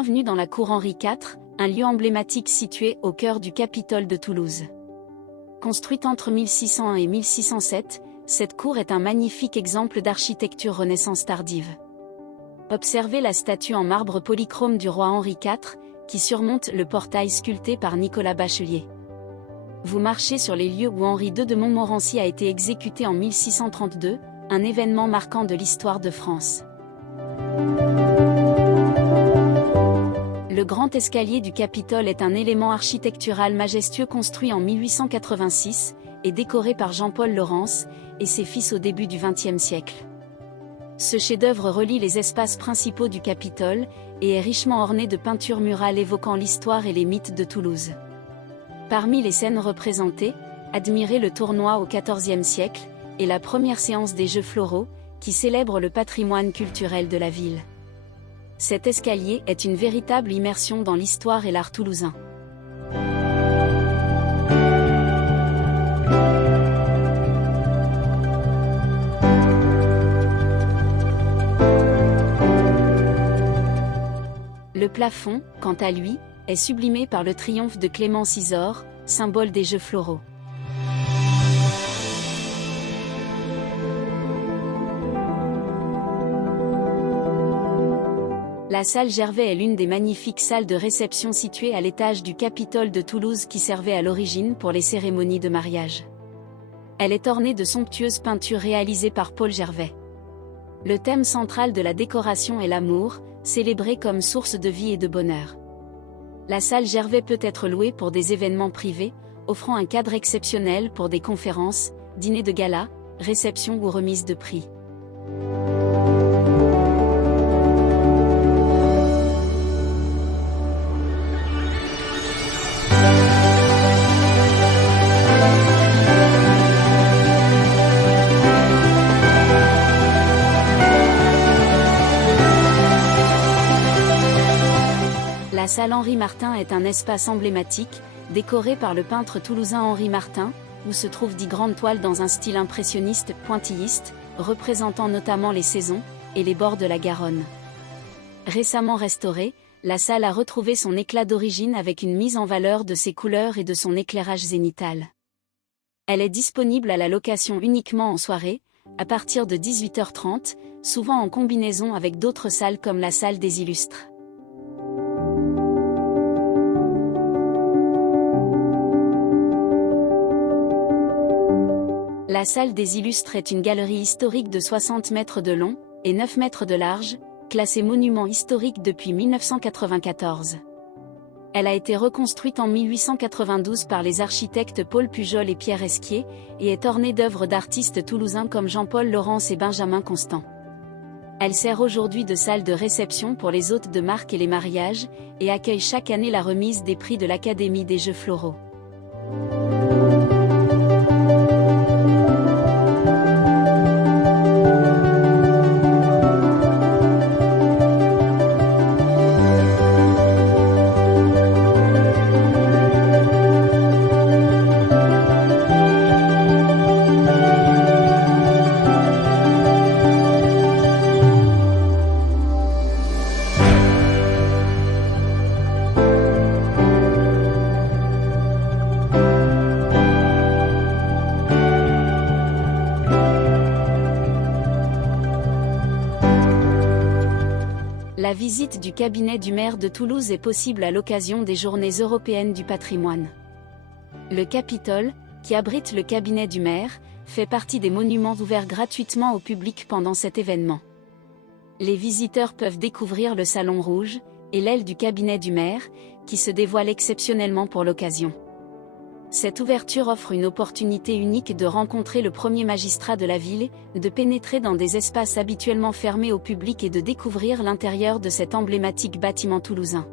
Bienvenue dans la cour Henri IV, un lieu emblématique situé au cœur du Capitole de Toulouse. Construite entre 1601 et 1607, cette cour est un magnifique exemple d'architecture Renaissance tardive. Observez la statue en marbre polychrome du roi Henri IV, qui surmonte le portail sculpté par Nicolas Bachelier. Vous marchez sur les lieux où Henri II de Montmorency a été exécuté en 1632, un événement marquant de l'histoire de France. Le grand escalier du Capitole est un élément architectural majestueux construit en 1886 et décoré par Jean-Paul Laurens et ses fils au début du XXe siècle. Ce chef-d'œuvre relie les espaces principaux du Capitole et est richement orné de peintures murales évoquant l'histoire et les mythes de Toulouse. Parmi les scènes représentées, admirez le tournoi au XIVe siècle et la première séance des Jeux floraux, qui célèbrent le patrimoine culturel de la ville. Cet escalier est une véritable immersion dans l'histoire et l'art toulousain. Le plafond, quant à lui, est sublimé par le triomphe de Clémence Isaure, symbole des Jeux floraux. La salle Gervais est l'une des magnifiques salles de réception situées à l'étage du Capitole de Toulouse qui servait à l'origine pour les cérémonies de mariage. Elle est ornée de somptueuses peintures réalisées par Paul Gervais. Le thème central de la décoration est l'amour, célébré comme source de vie et de bonheur. La salle Gervais peut être louée pour des événements privés, offrant un cadre exceptionnel pour des conférences, dîners de gala, réceptions ou remises de prix. La salle Henri Martin est un espace emblématique, décoré par le peintre toulousain Henri Martin, où se trouvent 10 grandes toiles dans un style impressionniste, pointilliste, représentant notamment les saisons et les bords de la Garonne. Récemment restaurée, la salle a retrouvé son éclat d'origine avec une mise en valeur de ses couleurs et de son éclairage zénital. Elle est disponible à la location uniquement en soirée, à partir de 18h30, souvent en combinaison avec d'autres salles comme la salle des Illustres. La salle des Illustres est une galerie historique de 60 mètres de long et 9 mètres de large, classée monument historique depuis 1994. Elle a été reconstruite en 1892 par les architectes Paul Pujol et Pierre Esquier, et est ornée d'œuvres d'artistes toulousains comme Jean-Paul Laurens et Benjamin Constant. Elle sert aujourd'hui de salle de réception pour les hôtes de marque et les mariages, et accueille chaque année la remise des prix de l'Académie des Jeux floraux. La visite du cabinet du maire de Toulouse est possible à l'occasion des Journées européennes du patrimoine. Le Capitole, qui abrite le cabinet du maire, fait partie des monuments ouverts gratuitement au public pendant cet événement. Les visiteurs peuvent découvrir le Salon Rouge et l'aile du cabinet du maire, qui se dévoile exceptionnellement pour l'occasion. Cette ouverture offre une opportunité unique de rencontrer le premier magistrat de la ville, de pénétrer dans des espaces habituellement fermés au public et de découvrir l'intérieur de cet emblématique bâtiment toulousain.